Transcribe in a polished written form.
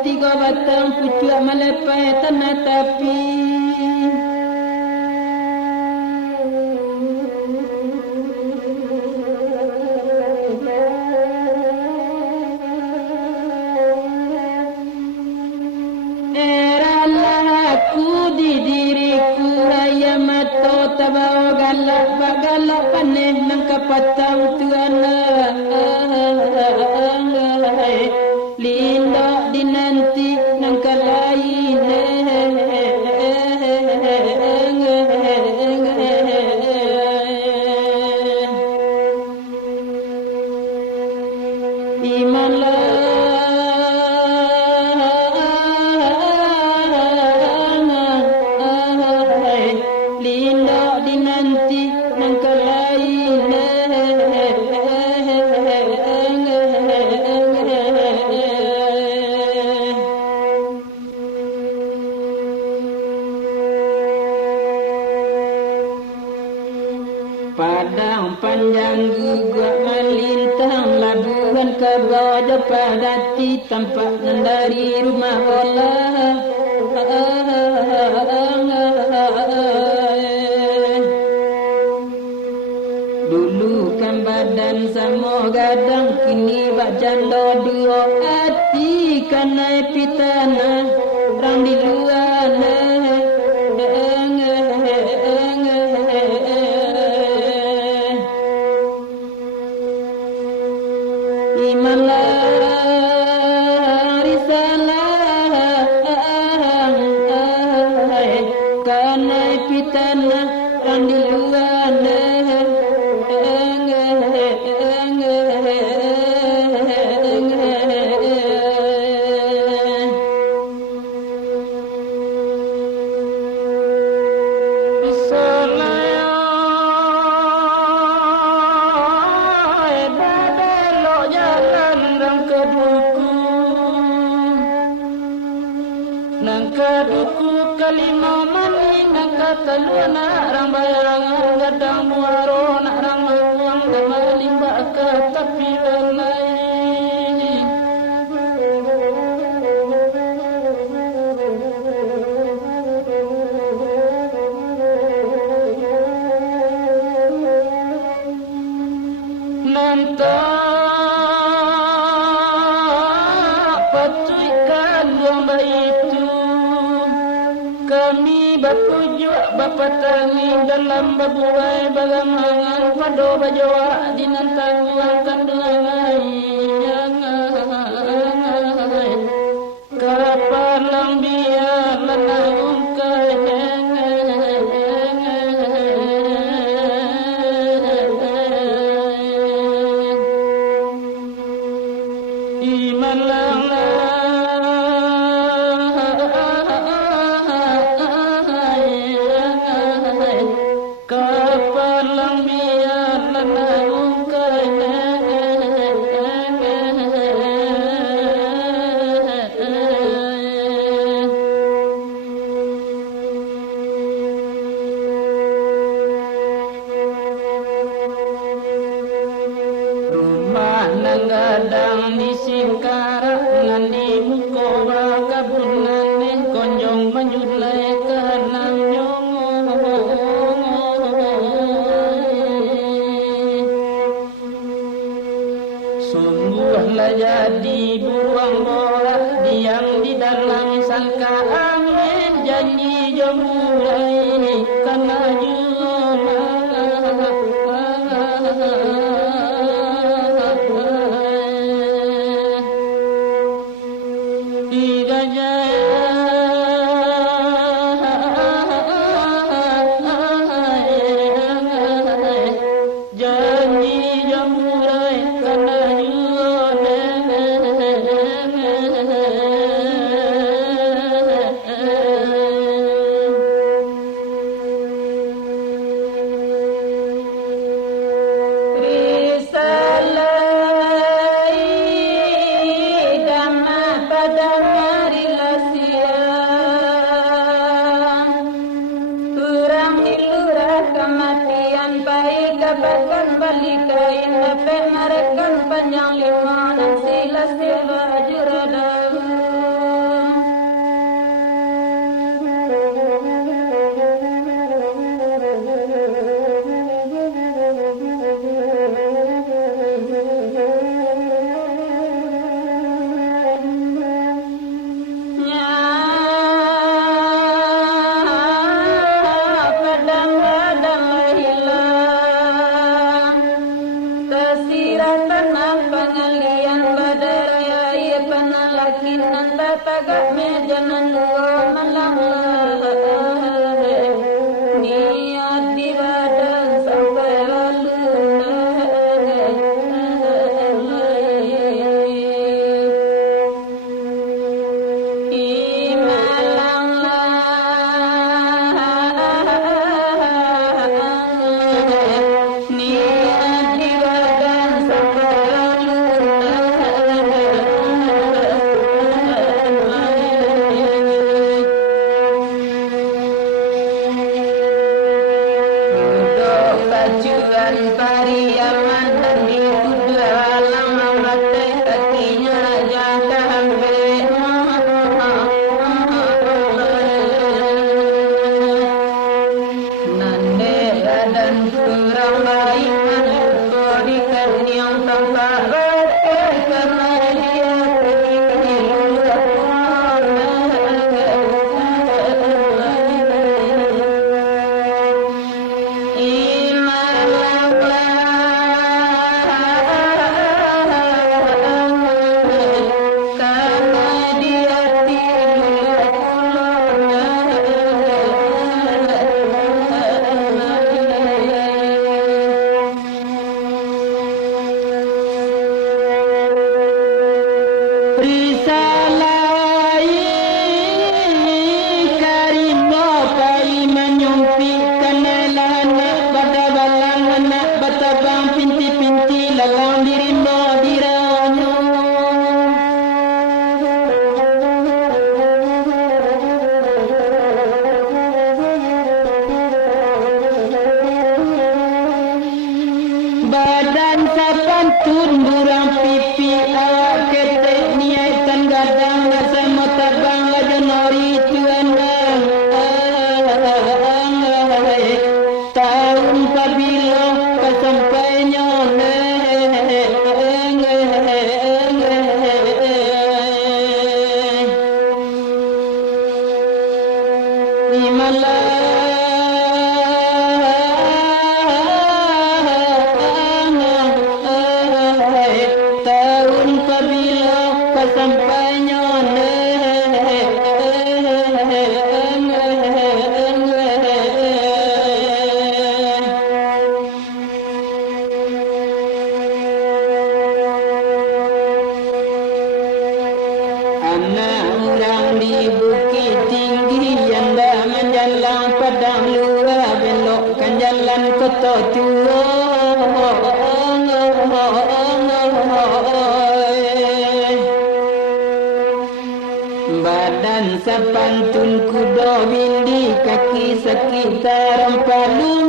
tiga batang pucuk melepai tanah tapi. Eralah di diriku raya mato tabau galak bagalak paneh nang kapatau tuana. Linda dinanti nang kalain Linda dinanti nang kalain Padang panjang gugak melintang labuhan kebaja padati tampak dari rumah Allah. Dulu kan badan sama gadang kini bak janda dua hati kanai pitana rang di luar imanlah risalah kanai pitana rang di luar Nangka duku kalima mani nangka taluna rang bayangan gadang muaro nak rang mawang kemalimba ke tepi lenai. Nanta patuikan domba itu kami bapujuk bapatangi dalam babuai balangan pado bajawa dinantaguan kandungai kapan lang biar menanggung gadang di singkara ngandi muko bakabunan konjong manjulai kanang nyongo sungguhlah jadi buang borak diam di dalam sangka angin janji jemulai karena dapatkan balikain dapat merekan panjang lima dan sila sila juradamu nanta tagak meja nandua malang niat di badan sampai lalu badan sapantun burang pipi akete niatan gadang sama tabang lajonori tuandang tahun pabilo kesampainya badan sapantun kudo bindi kaki sekitar palu